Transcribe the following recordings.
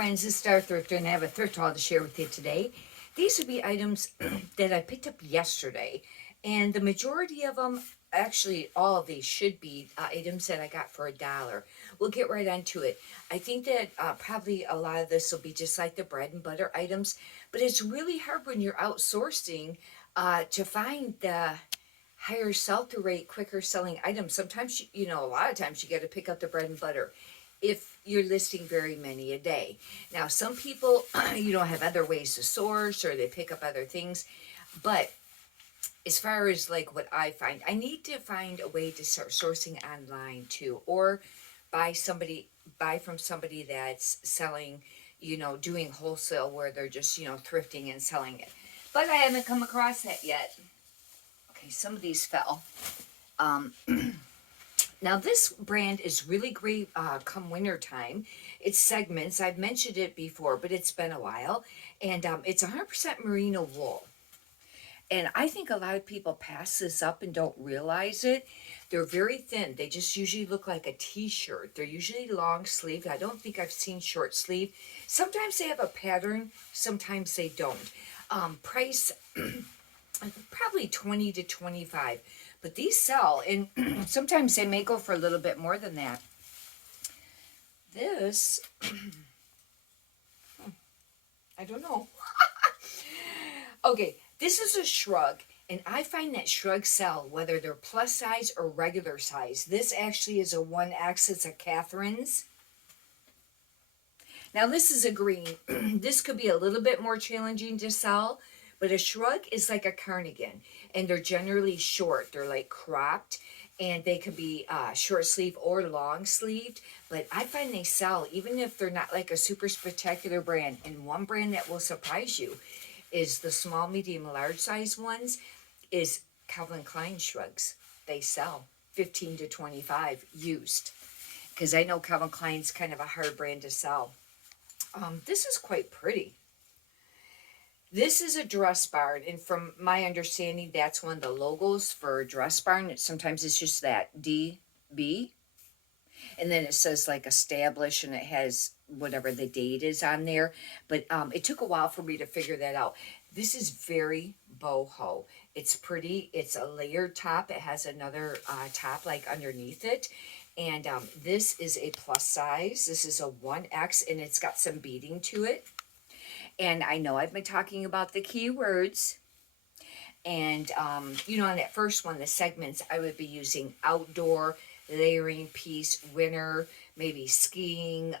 friends, this is Star Thrifter, and I have a thrift haul to share with you today. These would be items that I picked up yesterday, and the majority of them, actually all of these, should be items that I got for $1. We'll get right onto it. I think that probably a lot of this will be just like the bread and butter items, but it's really hard when you're outsourcing to find the higher sell-through rate, quicker selling items. Sometimes, a lot of times you got to pick up the bread and butter if you're listing very many a day. Now, some people, have other ways to source or they pick up other things. But as far as like what I find, I need to find a way to start sourcing online too, or buy from somebody that's selling, doing wholesale where they're just, thrifting and selling it. But I haven't come across that yet. Okay, some of these fell. Now this brand is really great come winter time. It's Segments. I've mentioned it before, but it's been a while. And it's 100% merino wool. And I think a lot of people pass this up and don't realize it. They're very thin. They just usually look like a t-shirt. They're usually long sleeved. I don't think I've seen short sleeve. Sometimes they have a pattern. Sometimes they don't. Price probably 20 to 25. But these sell, and sometimes they may go for a little bit more than that. This, I don't know. Okay, this is a shrug, and I find that shrugs sell, whether they're plus size or regular size. This actually is a 1X, it's a Catherine's. Now this is a green. This could be a little bit more challenging to sell, but a shrug is like a cardigan, and they're generally short. They're like cropped, and they could be short sleeve or long sleeved. But I find they sell, even if they're not like a super spectacular brand. And one brand that will surprise you is the small, medium, large size ones is Calvin Klein shrugs. They sell 15 to 25 used, because I know Calvin Klein's kind of a hard brand to sell. This is quite pretty. This is a dress barn, and from my understanding, that's one of the logos for a dress barn. Sometimes it's just that DB, and then it says like establish, and it has whatever the date is on there. But it took a while for me to figure that out. This is very boho. It's pretty. It's a layered top. It has another top like underneath it. And this is a plus size. This is a 1X, and it's got some beading to it. And I know I've been talking about the keywords. And, on that first one, the segments, I would be using outdoor, layering piece, winter, maybe skiing,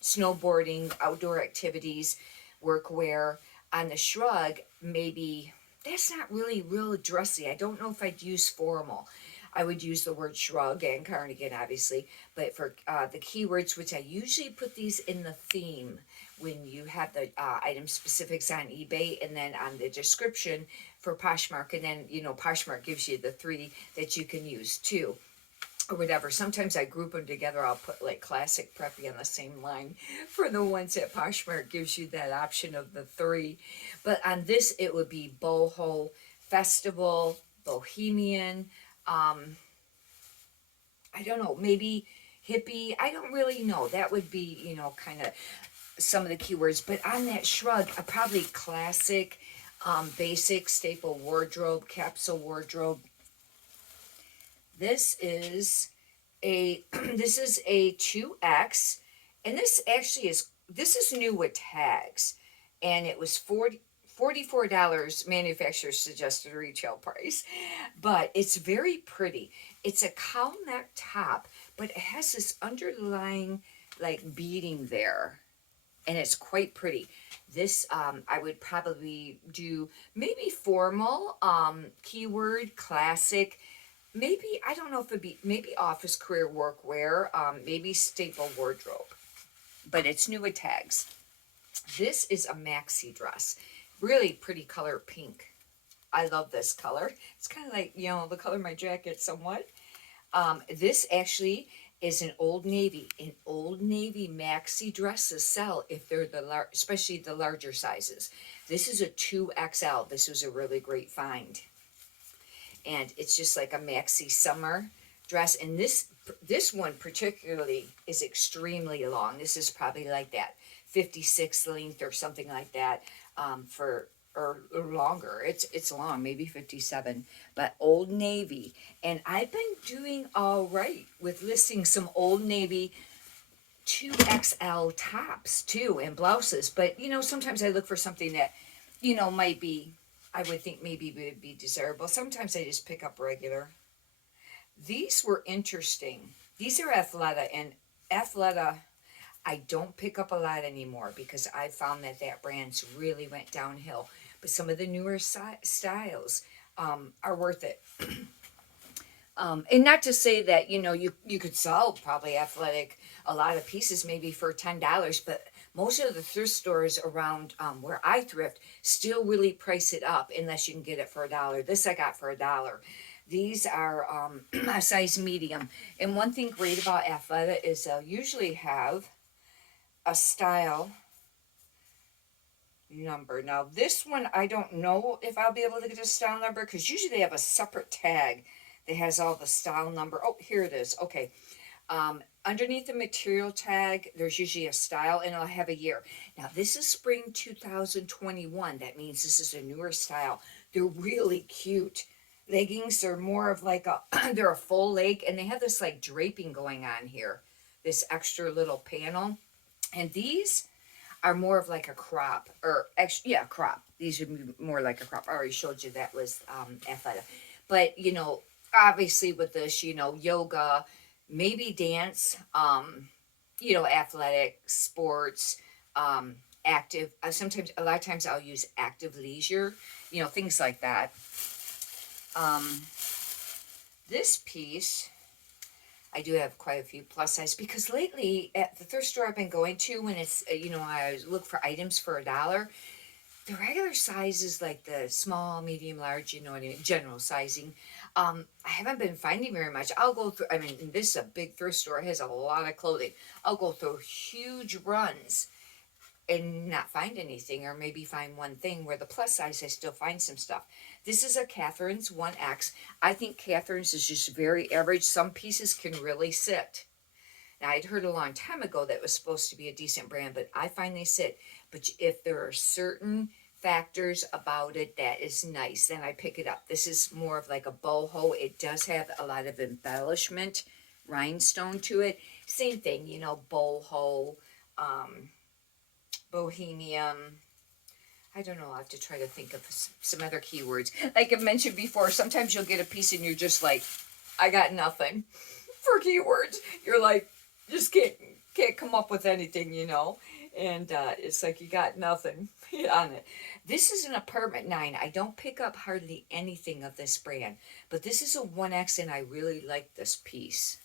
snowboarding, outdoor activities, workwear. On the shrug, maybe, that's not really real dressy. I don't know if I'd use formal. I would use the word shrug and cardigan, obviously. But for the keywords, which I usually put these in the theme when you have the item specifics on eBay, and then on the description for Poshmark. And then, Poshmark gives you the 3 that you can use too, or whatever. Sometimes I group them together. I'll put like classic preppy on the same line for the ones that Poshmark gives you that option of the 3. But on this, it would be boho, festival, bohemian, I don't know, maybe hippie. I don't really know. That would be, kind of some of the keywords. But on that shrug, a probably classic, basic staple wardrobe, capsule wardrobe. This is a this is a 2X, and this is new with tags, and it was $44 manufacturer suggested retail price, but it's very pretty. It's a cowl neck top, but it has this underlying like beading there, and it's quite pretty. This I would probably do maybe formal, keyword classic, maybe, I don't know if it'd be, maybe office career workwear, maybe staple wardrobe, but it's new with tags. This is a maxi dress. Really pretty color, pink. I love this color. It's kind of like, the color of my jacket somewhat. This actually is an Old Navy. An Old Navy maxi dresses sell if they're especially the larger sizes. This is a 2XL. This was a really great find. And it's just like a maxi summer dress. And this this one particularly is extremely long. This is probably like that 56 length or something like that, for or longer. It's long, maybe 57. But Old Navy, and I've been doing all right with listing some Old Navy 2XL tops too and blouses. But sometimes I look for something that might be, I would think maybe would be desirable. Sometimes I just pick up regular. These were interesting. These are Athleta, and Athleta I don't pick up a lot anymore because I found that brand's really went downhill. But some of the newer styles are worth it. And not to say that you could sell probably athletic a lot of pieces maybe for $10, but most of the thrift stores around where I thrift still really price it up unless you can get it for $1. This I got for $1. These are a size medium. And one thing great about Athleta is they'll usually have a style number. Now this one, I don't know if I'll be able to get a style number because usually they have a separate tag that has all the style number. Oh, here it is. Okay. Underneath the material tag, there's usually a style and it'll have a year. Now this is spring 2021. That means this is a newer style. They're really cute. Leggings are more of like they're a full leg, and they have this like draping going on here, this extra little panel. And these are more of like a crop, or actually, yeah, crop. These would be more like a crop. I already showed you that was Athleta. But, obviously with this, yoga, maybe dance, athletic, sports, active. Sometimes, a lot of times I'll use active leisure, things like that. This piece, I do have quite a few plus size because lately at the thrift store I've been going to, when it's, I look for items for $1, the regular sizes like the small, medium, large, what I mean, general sizing, I haven't been finding very much. I'll go through, this is a big thrift store, it has a lot of clothing. I'll go through huge runs and not find anything, or maybe find one thing, where the plus size I still find some stuff. This is a Catherine's 1X. I think Catherine's is just very average. Some pieces can really sit. Now, I'd heard a long time ago that was supposed to be a decent brand, but I find they sit. But if there are certain factors about it that is nice, then I pick it up. This is more of like a boho. It does have a lot of embellishment, rhinestone to it. Same thing, boho, bohemian. I don't know, I'll have to try to think of some other keywords. Like I mentioned before, sometimes you'll get a piece and you're just like, I got nothing for keywords. You're like, just can't come up with anything, and it's like you got nothing on it. This is an Apartment 9. I don't pick up hardly anything of this brand, but this is a 1X and I really like this piece.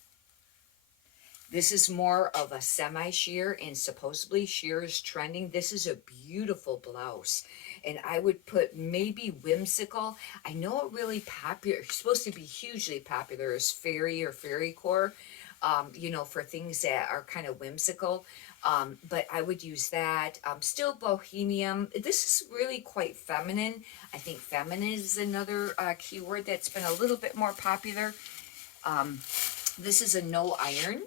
This is more of a semi-sheer, and supposedly sheer is trending. This is a beautiful blouse, and I would put maybe whimsical. I know a really popular, it's supposed to be hugely popular, is fairy or fairy core, for things that are kind of whimsical. But I would use that. Still bohemian. This is really quite feminine. I think feminine is another keyword that's been a little bit more popular. This is a no iron.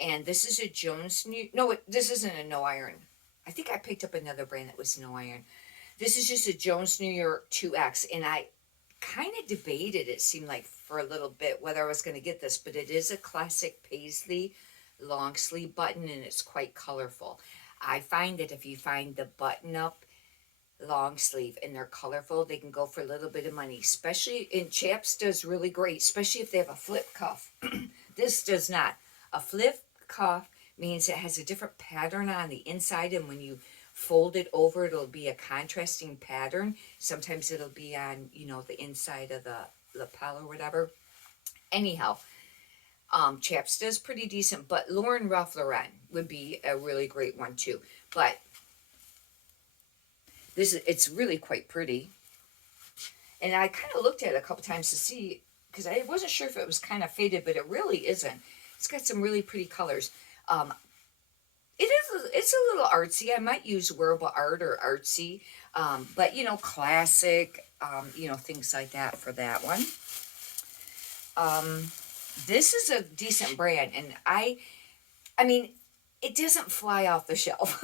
And this is a Jones New... No, this isn't a no iron. I think I picked up another brand that was no iron. This is just a Jones New York 2X. And I kind of debated, it seemed like, for a little bit whether I was going to get this. But it is a classic paisley long sleeve button, and it's quite colorful. I find that if you find the button up long sleeve and they're colorful, they can go for a little bit of money. Especially, and Chaps does really great, especially if they have a flip cuff. This does not. A flip cuff means it has a different pattern on the inside, and when you fold it over, it'll be a contrasting pattern. Sometimes it'll be on, the inside of the lapel or whatever. Anyhow, Chaps does pretty decent, but Lauren Ralph Lauren would be a really great one too. But it's really quite pretty. And I kind of looked at it a couple times to see, because I wasn't sure if it was kind of faded, but it really isn't. It's got some really pretty colors. It's a little artsy. I might use wearable art or artsy, but classic, things like that for that one. This is a decent brand, and I mean, it doesn't fly off the shelf,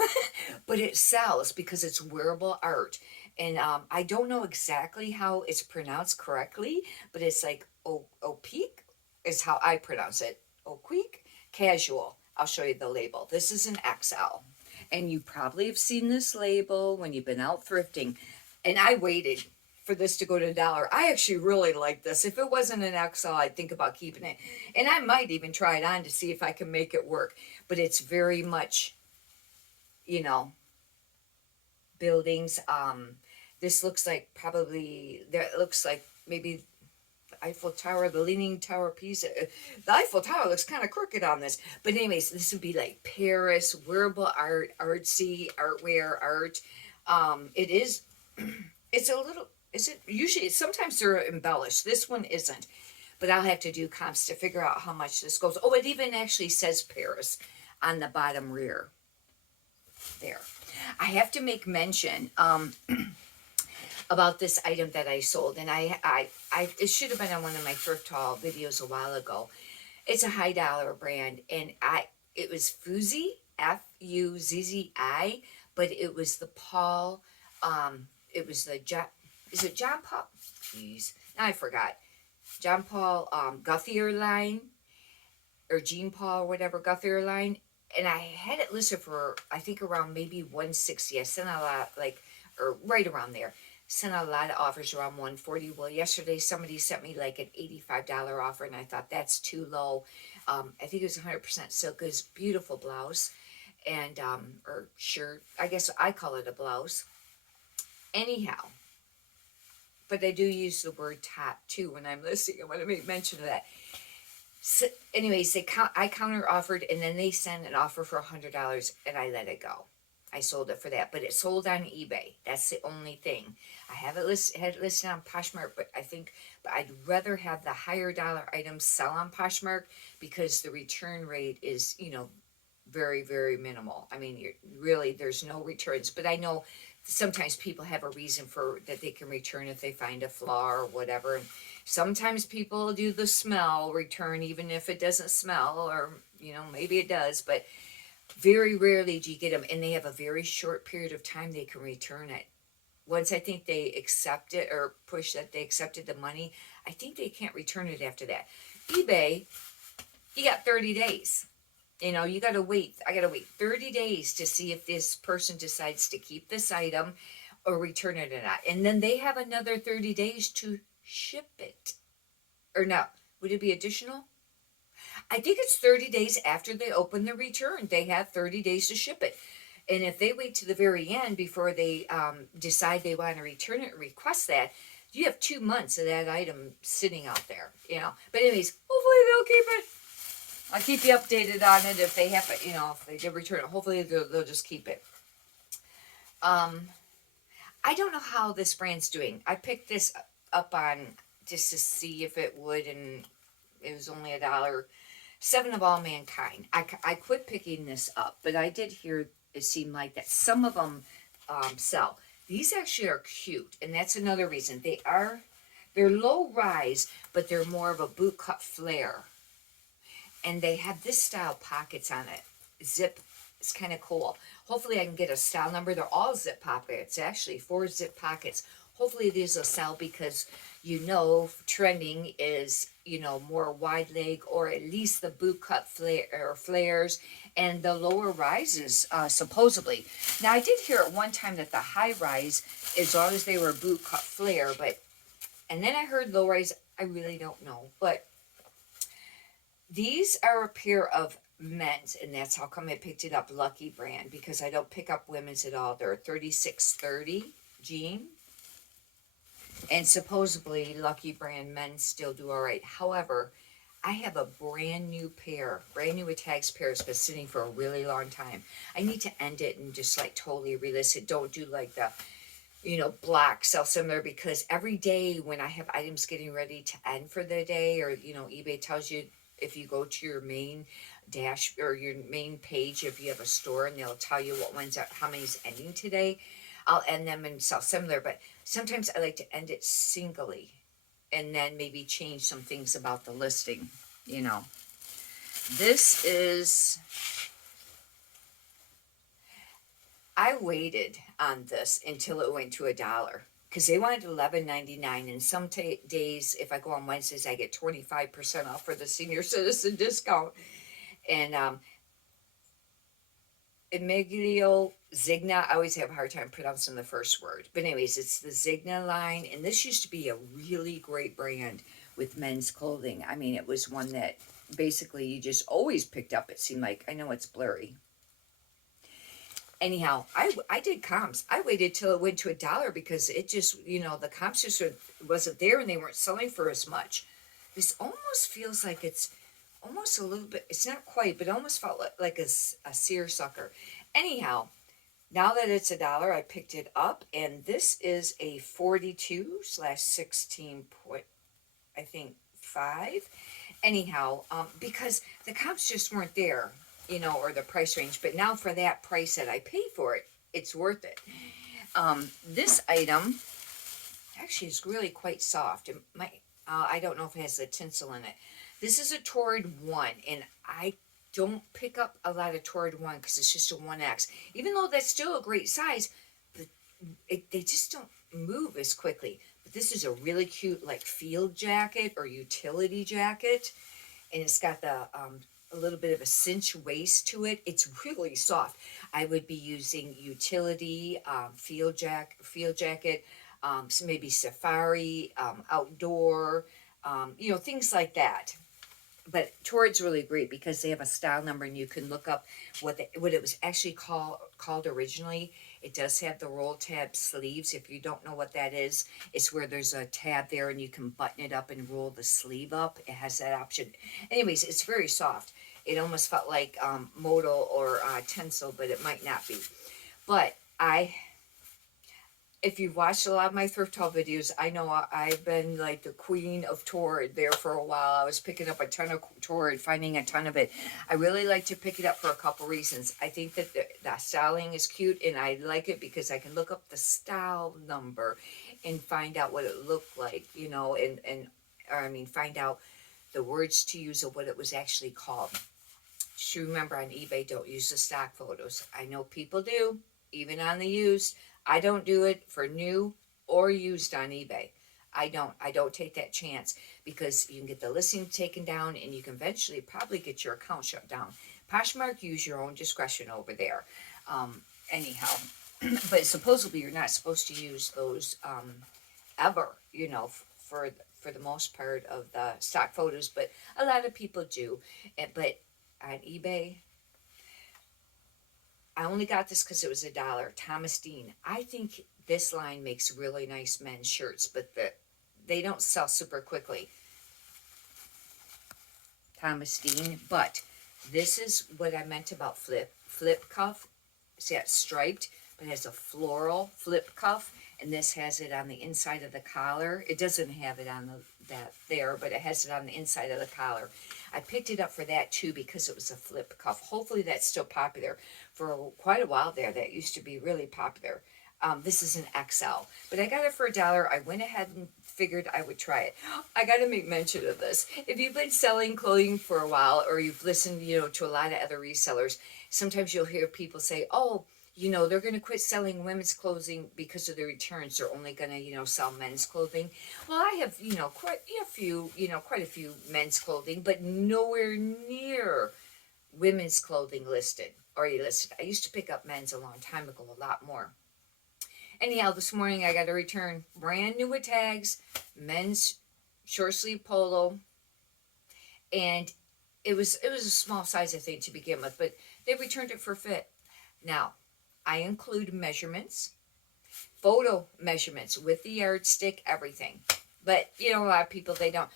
but it sells because it's wearable art. And I don't know exactly how it's pronounced correctly, but it's like Opeak is how I pronounce it. Opeak Casual. I'll show you the label. This is an XL. And you probably have seen this label when you've been out thrifting. And I waited for this to go to $1. I actually really like this. If it wasn't an XL, I'd think about keeping it. And I might even try it on to see if I can make it work. But it's very much, you know, buildings. This looks like probably, that looks like maybe the Eiffel Tower, the Leaning Tower of Pisa. The Eiffel Tower looks kind of crooked on this. But anyways, this would be like Paris, wearable art, artsy, artwear, art. It is, it's a little, is it, usually, sometimes they're embellished. This one isn't. But I'll have to do comps to figure out how much this goes. Oh, it even actually says Paris on the bottom rear. There. I have to make mention about this item that I sold, and I it should have been on one of my thrift haul videos a while ago. It's a high dollar brand, and it was Fuzzy, Fuzzi, but it was the Paul, it was the John, is it John Paul? Jeez, now I forgot. John Paul Guthier line, or Jean Paul, whatever, Guthier line. And I had it listed for, I think, around maybe 160. I sent out a lot, like, or right around there. Sent out a lot of offers around 140. Well, yesterday somebody sent me like an $85 offer, and I thought that's too low. I think it was 100% silk. It was beautiful blouse, and or shirt. I guess I call it a blouse. Anyhow, but I do use the word top too when I'm listing. I want to make mention of that. So, anyways, I counter offered, and then they sent an offer for $100, and I let it go. I sold it for that, but it sold on eBay. That's the only thing. I have it had it listed on Poshmark, but I'd rather have the higher dollar items sell on Poshmark because the return rate is, very, very minimal. I mean, there's no returns, but I know sometimes people have a reason for that they can return if they find a flaw or whatever. And sometimes people do the smell return, even if it doesn't smell, or maybe it does, but very rarely do you get them, and they have a very short period of time they can return it. Once I think they accept it or push that they accepted the money, I think they can't return it after that. eBay, you got 30 days. You gotta wait. I gotta wait 30 days to see if this person decides to keep this item or return it or not. And then they have another 30 days to ship it. Or no, would it be additional? I think it's 30 days after they open the return. They have 30 days to ship it. And if they wait to the very end before they decide they want to return it and request that, you have 2 months of that item sitting out there, But anyways, hopefully they'll keep it. I'll keep you updated on it if they have it, if they did return it. Hopefully they'll just keep it. I don't know how this brand's doing. I picked this up on just to see if it would, and it was only $1. 7 of All Mankind. I quit picking this up, but I did hear it seemed like that some of them sell. These actually are cute, and that's another reason. They're low rise, but they're more of a boot cut flare. And they have this style pockets on it. Zip. It's kind of cool. Hopefully I can get a style number. They're all zip pockets. Actually, 4 zip pockets. Hopefully these will sell because trending is, more wide leg, or at least the boot cut flares and the lower rises, supposedly. Now, I did hear at one time that the high rise, as long as they were boot cut flare, and then I heard low rise, I really don't know, but these are a pair of men's, and that's how come I picked it up, Lucky brand, because I don't pick up women's at all. They're 3630 jean. And supposedly Lucky brand men still do all right. However, I have a brand new with tags pair that's been sitting for a really long time. I need to end it and just like totally relist it. Don't do like the, black self-similar, because every day when I have items getting ready to end for the day, or, eBay tells you if you go to your main dash or your main page, if you have a store, and they'll tell you what ones are, how many's ending today. I'll end them in self-similar, but sometimes I like to end it singly and then maybe change some things about the listing, you know. This is, I waited on this until it went to $1 because they wanted $11.99, and some days, if I go on Wednesdays, I get 25% off for the senior citizen discount. And Emilio Zigna, I always have a hard time pronouncing the first word. But anyways, it's the Zigna line, and this used to be a really great brand with men's clothing. I mean, it was one that basically you just always picked up, it seemed like. I know it's blurry. Anyhow, I did comps. I waited till it went to $1 because it just, the comps just wasn't there and they weren't selling for as much. This almost feels like it's almost a little bit, it's not quite, but it almost felt like a seersucker. Anyhow, now that it's $1, I picked it up, and this is a 42/16 point, I think 5. Anyhow, because the comps just weren't there, or the price range. But now for that price that I paid for it, it's worth it. This item actually is really quite soft. It might, I don't know if it has a tinsel in it. This is a Torrid 1, and I don't pick up a lot of Torrid 1 because it's just a 1X. Even though that's still a great size, they just don't move as quickly. But this is a really cute, like, field jacket or utility jacket, and it's got the a little bit of a cinch waist to it. It's really soft. I would be using utility, field jacket, maybe safari, outdoor, things like that. But Torrid's really great because they have a style number, and you can look up what it was actually called originally. It does have the roll tab sleeves. If you don't know what that is, it's where there's a tab there and you can button it up and roll the sleeve up. It has that option. Anyways, it's very soft. It almost felt like modal or tencel, but it might not be. But if you've watched a lot of my thrift haul videos, I know I've been like the queen of Torrid there for a while. I was picking up a ton of Torrid, finding a ton of it. I really like to pick it up for a couple reasons. I think that the styling is cute, and I like it because I can look up the style number and find out what it looked like, find out the words to use of what it was actually called. Just remember, on eBay, don't use the stock photos. I know people do, even on the used. I don't do it for new or used on eBay. I don't take that chance because you can get the listing taken down, and you can eventually probably get your account shut down. Poshmark, use your own discretion over there. Anyhow, but supposedly you're not supposed to use those ever, for the most part of the stock photos, but a lot of people do. But on eBay, I only got this because it was $1. Thomas Dean. I think this line makes really nice men's shirts, but they don't sell super quickly. Thomas Dean. But this is what I meant about flip cuff. See, it's striped, but it has a floral flip cuff, and this has it on the inside of the collar. It doesn't have it on that there, but it has it on the inside of the collar. I picked it up for that too because it was a flip cuff. Hopefully that's still popular. For quite a while there, that used to be really popular. This is an XL, but I got it for $1. I went ahead and figured I would try it. I got to make mention of this. If you've been selling clothing for a while, or you've listened, to a lot of other resellers, sometimes you'll hear people say, "Oh, they're going to quit selling women's clothing because of the returns. They're only going to, sell men's clothing." Well, I have, quite a few men's clothing, but nowhere near women's clothing listed. Already listed. I used to pick up men's a long time ago, a lot more. Anyhow, this morning I got a return, brand new with tags, men's short sleeve polo, and it was a small size, I think, to begin with, but they returned it for fit. Now, I include measurements, photo measurements with the yardstick, everything. But, a lot of people, they don't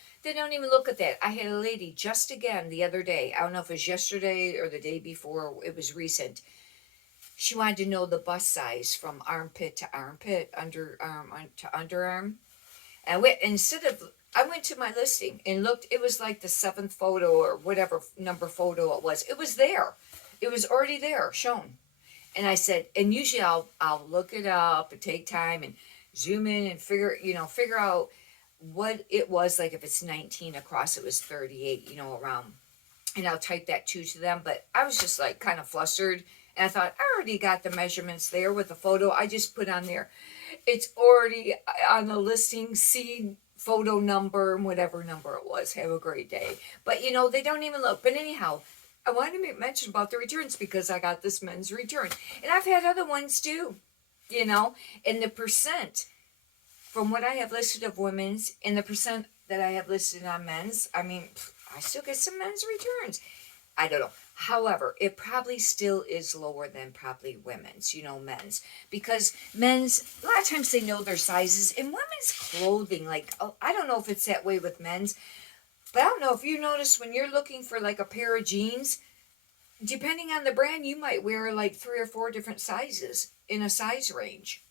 even look at that. I had a lady just again the other day. I don't know if it was yesterday or the day before. It was recent. She wanted to know the bust size from armpit to armpit, underarm to underarm. And I went to my listing and looked. It was like the 7th photo or whatever number photo it was. It was there. It was already there, shown. And I said, and usually I'll look it up and take time and zoom in and figure out what it was. Like if it's 19 across, it was 38, around. And I'll type that too to them. But I was just like kind of flustered. And I thought, I already got the measurements there with the photo. I just put on there, it's already on the listing, see photo number, and whatever number it was. Have a great day. But they don't even look. But anyhow, I wanted to make mention about the returns because I got this men's return. And I've had other ones too, and the percent from what I have listed of women's and the percent that I have listed on men's, I mean, I still get some men's returns. I don't know. However, it probably still is lower than probably women's, men's. Because men's, a lot of times they know their sizes. And women's clothing, like, I don't know if it's that way with men's. But I don't know if you notice when you're looking for like a pair of jeans, depending on the brand, you might wear like 3 or 4 different sizes in a size range.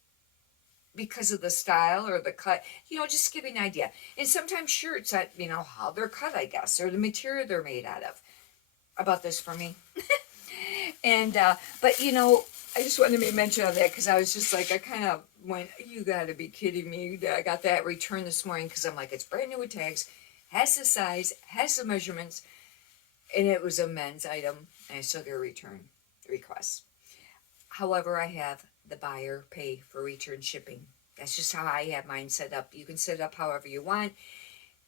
Because of the style or the cut, just to give you an idea. And sometimes shirts, how they're cut, I guess, or the material they're made out of. About this for me. And, but I just wanted to make mention of that because I was just like, I kind of went, you got to be kidding me. I got that return this morning because I'm like, it's brand new with tags, has the size, has the measurements, and it was a men's item, and I still get a return request. However, I have the buyer pay for return shipping. That's just how I have mine set up. You can set it up however you want.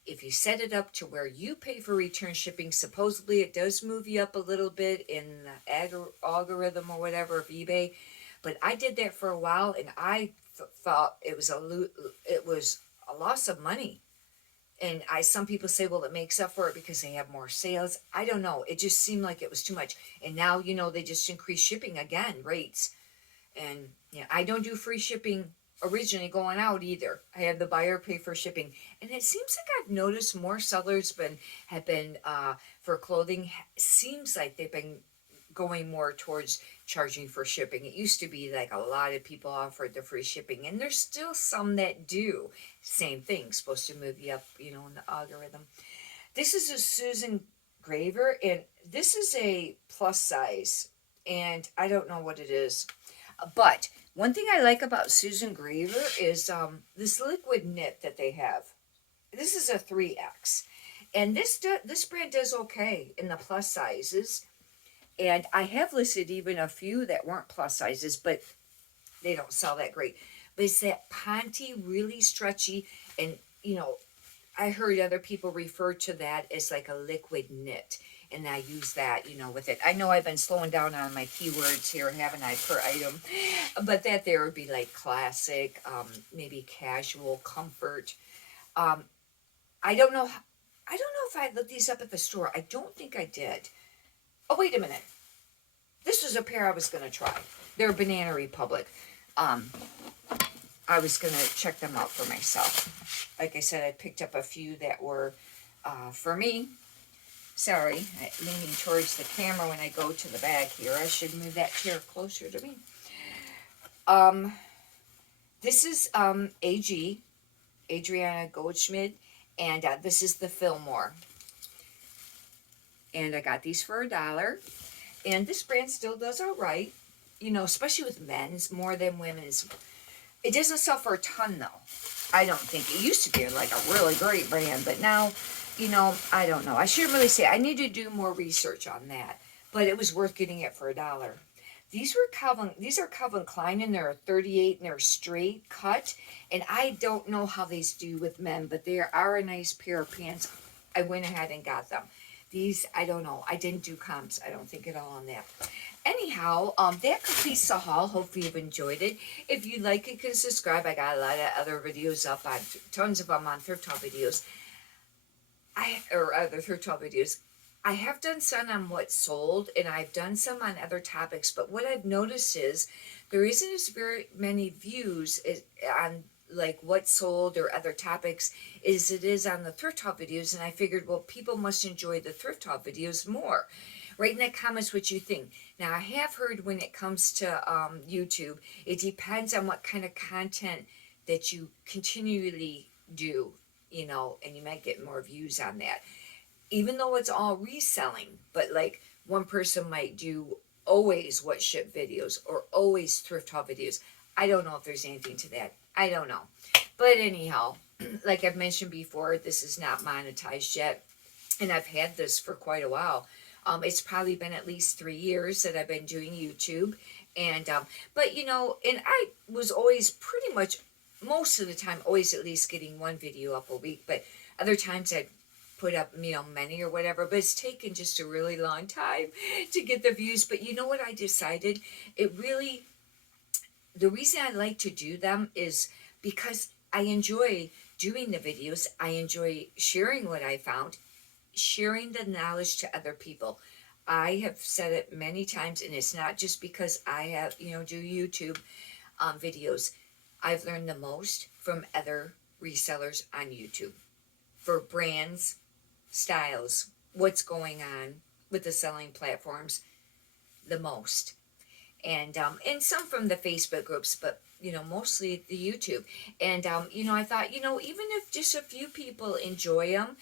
If you set it up to where you pay for return shipping, supposedly it does move you up a little bit in the algorithm or whatever of eBay. But I did that for a while, and I thought it was a loss of money. And some people say, well, it makes up for it because they have more sales. I don't know. It just seemed like it was too much. And now, they just increase shipping again, rates. And I don't do free shipping originally going out either. I have the buyer pay for shipping. And it seems like I've noticed more sellers have been for clothing. Seems like they've been going more towards charging for shipping. It used to be like a lot of people offered the free shipping, and there's still some that do. Same thing, supposed to move you up, in the algorithm. This is a Susan Graver, and this is a plus size, and I don't know what it is. But one thing I like about Susan Graver is this liquid knit that they have. This is a 3X. And this brand does okay in the plus sizes. And I have listed even a few that weren't plus sizes, but they don't sell that great. But it's that Ponte, really stretchy. And, I heard other people refer to that as like a liquid knit. And I use that, with it. I know I've been slowing down on my keywords here, haven't I, per item. But that there would be like classic, maybe casual, comfort. I don't know if I looked these up at the store. I don't think I did. Oh, wait a minute. This was a pair I was going to try. They're Banana Republic. I was going to check them out for myself. Like I said, I picked up a few that were for me. Sorry, I'm leaning towards the camera when I go to the bag here. I should move that chair closer to me. This is AG, Adriana Goldschmidt, and this is the Fillmore. And I got these for $1. And this brand still does all right, especially with men's more than women's. It doesn't sell for a ton, though. I don't think. It used to be like a really great brand, but now, I don't know. I shouldn't really say. I need to do more research on that. But it was worth getting it for $1. These are Calvin Klein, and they're 38 and they're straight cut. And I don't know how these do with men, but they are a nice pair of pants. I went ahead and got them. These, I don't know. I didn't do comps. I don't think at all on that. Anyhow, that completes the haul. Hopefully you've enjoyed it. If you like it, you can subscribe. I got a lot of other videos up on, tons of them on Thrift Haul videos. Or other Thrift Haul videos. I have done some on what sold, and I've done some on other topics, but what I've noticed is there isn't as very many views on like what sold or other topics as it is on the Thrift Haul videos, and I figured, well, people must enjoy the Thrift Haul videos more. Write in the comments what you think. Now, I have heard when it comes to YouTube, it depends on what kind of content that you continually do, and you might get more views on that. Even though it's all reselling, but like one person might do always what ship videos or always Thrift Haul videos. I don't know if there's anything to that. I don't know. But anyhow, like I've mentioned before, this is not monetized yet, and I've had this for quite a while. It's probably been at least 3 years that I've been doing YouTube, and but and I was always pretty much most of the time always at least getting one video up a week, but other times I'd put up many or whatever. But it's taken just a really long time to get the views. But you know what I decided? It really The reason I like to do them is because I enjoy doing the videos. I enjoy sharing what I found, sharing the knowledge to other people. I have said it many times, and it's not just because I have, do YouTube videos. I've learned the most from other resellers on YouTube for brands, styles, what's going on with the selling platforms the most. And some from the Facebook groups, but mostly the YouTube. And I thought, even if just a few people enjoy them,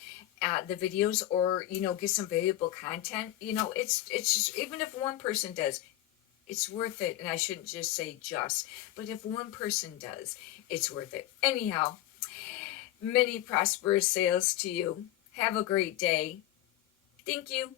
the videos, or get some valuable content, it's just, even if one person does, it's worth it. And I shouldn't just say just, but if one person does, it's worth it. Anyhow, many prosperous sales to you. Have a great day. Thank you.